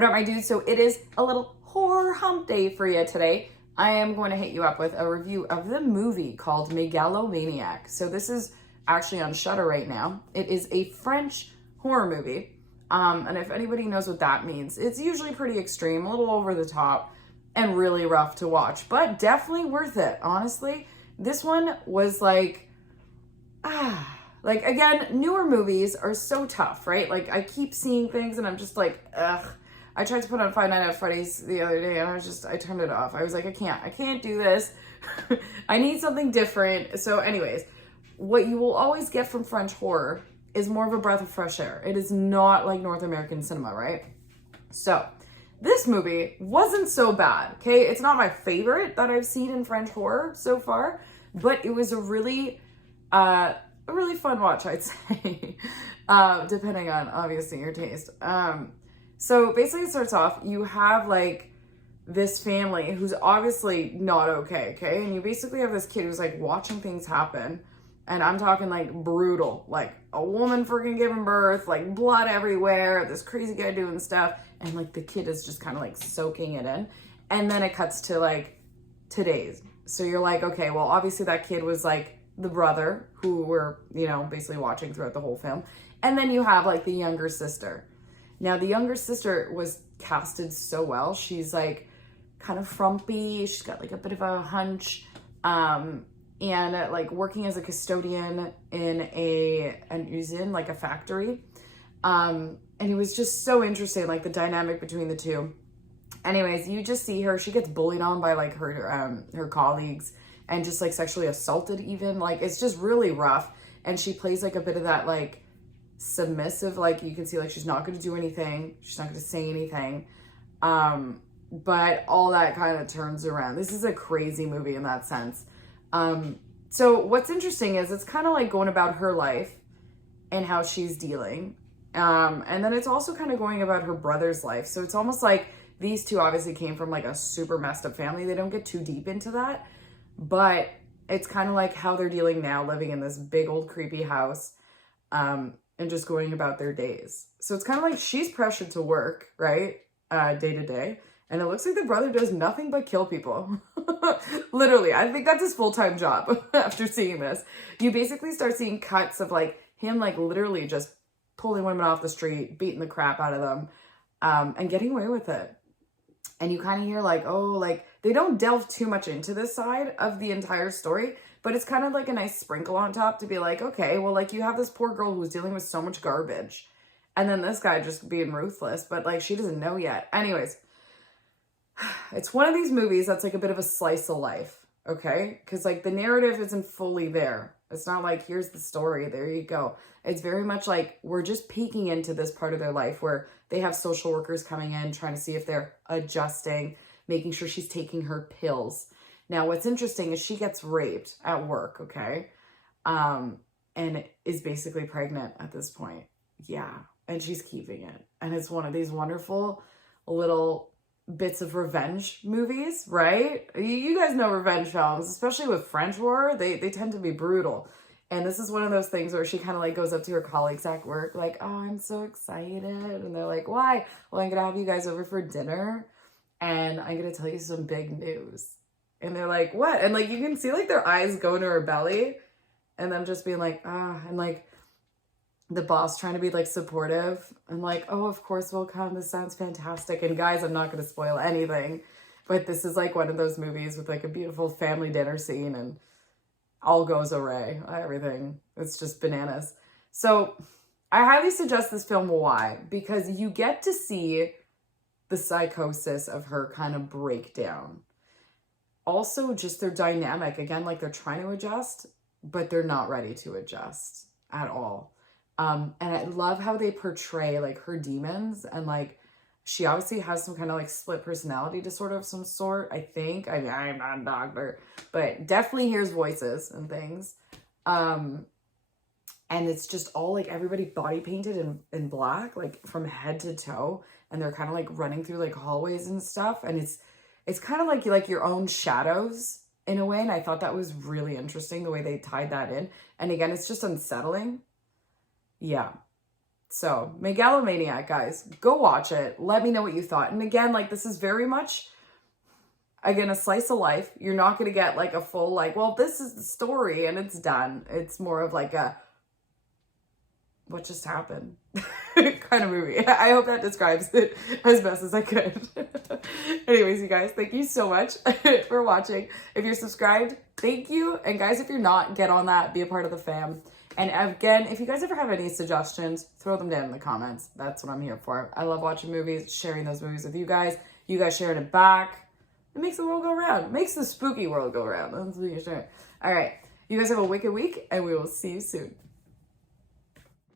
What up, my dudes? So it is a little horror hump day for you today. I am going to hit you up with a review of the movie called Megalomaniac. So this is actually on Shudder right now. It is a French horror movie. And if anybody knows what that means, it's usually pretty extreme, a little over the top, and really rough to watch, but definitely worth it. Honestly, this one was like again, newer movies are so tough, right? Like I keep seeing things and I'm just like, ugh. I tried to put on Five Nights at Freddy's the other day and I turned it off. I was like, I can't do this. I need something different. So anyways, what you will always get from French horror is more of a breath of fresh air. It is not like North American cinema, right? So this movie wasn't so bad, okay? It's not my favorite that I've seen in French horror so far, but it was a really fun watch, I'd say, depending on obviously your taste. So basically it starts off, you have like this family who's obviously not okay, okay? And you basically have this kid who's like watching things happen. And I'm talking like brutal, like a woman freaking giving birth, like blood everywhere, this crazy guy doing stuff. And like the kid is just kind of like soaking it in. And then it cuts to like today's. So you're like, okay, well, obviously that kid was like the brother who we're, basically watching throughout the whole film. And then you have like the younger sister. Now, the younger sister was casted so well. She's like kind of frumpy. She's got like a bit of a hunch. And like working as a custodian in an usine, like a factory. And it was just so interesting, like the dynamic between the two. Anyways, you just see her. She gets bullied on by like her colleagues and just like sexually assaulted even. Like it's just really rough. And she plays like a bit of that like submissive, like you can see like she's not going to do anything, she's not going to say anything, but all that kind of turns around. This is a crazy movie in that sense. So what's interesting is it's kind of like going about her life and how she's dealing, and then it's also kind of going about her brother's life. So it's almost like these two obviously came from like a super messed up family. They don't get too deep into that, but it's kind of like how they're dealing now, living in this big old creepy house, and just going about their days. So it's kind of like she's pressured to work, right? Day to day. And it looks like the brother does nothing but kill people. Literally, I think that's his full-time job after seeing this. You basically start seeing cuts of like him like literally just pulling women off the street, beating the crap out of them, and getting away with it. And you kind of hear like, oh, like they don't delve too much into this side of the entire story, but it's kind of like a nice sprinkle on top to be like, okay, well, like you have this poor girl who's dealing with so much garbage. And then this guy just being ruthless, but like she doesn't know yet. Anyways, it's one of these movies that's like a bit of a slice of life, okay? Because like the narrative isn't fully there. It's not like, here's the story, there you go. It's very much like we're just peeking into this part of their life where they have social workers coming in, trying to see if they're adjusting, making sure she's taking her pills. Now, what's interesting is she gets raped at work, okay? And is basically pregnant at this point. Yeah, and she's keeping it. And it's one of these wonderful little bits of revenge movies, right? You guys know revenge films, especially with French horror, they tend to be brutal. And this is one of those things where she kind of like goes up to her colleagues at work like, oh, I'm so excited. And they're like, why? Well, I'm going to have you guys over for dinner and I'm going to tell you some big news. And they're like, what? And like, you can see like their eyes go into her belly and them just being like, and like the boss trying to be like supportive and like, oh, of course we'll come. This sounds fantastic. And guys, I'm not going to spoil anything, but this is like one of those movies with like a beautiful family dinner scene and all goes awry, everything. It's just bananas. So I highly suggest this film. Why? Because you get to see the psychosis of her kind of breakdown. Also, just their dynamic. Again, like they're trying to adjust, but they're not ready to adjust at all. And I love how they portray like her demons and like she obviously has some kind of like split personality disorder of some sort, I think. I mean, I'm not a doctor, but definitely hears voices and things. And it's just all like everybody body painted in black, like from head to toe. And they're kind of like running through like hallways and stuff. And it's kind of like your own shadows in a way. And I thought that was really interesting the way they tied that in. And again, it's just unsettling. Yeah. So, Megalomaniac, guys, go watch it. Let me know what you thought. And again, like, this is very much, again, a slice of life. You're not going to get like a full, like, well, this is the story and it's done. It's more of like a, what just happened kind of movie. I hope that describes it as best as I could. Anyways, you guys, thank you so much for watching. If you're subscribed, thank you. And guys, if you're not, get on that. Be a part of the fam. And again, if you guys ever have any suggestions, throw them down in the comments. That's what I'm here for. I love watching movies, sharing those movies with you guys. You guys sharing it back. It makes the world go round. It makes the spooky world go round. That's what you're sharing. All right. You guys have a wicked week, and we will see you soon.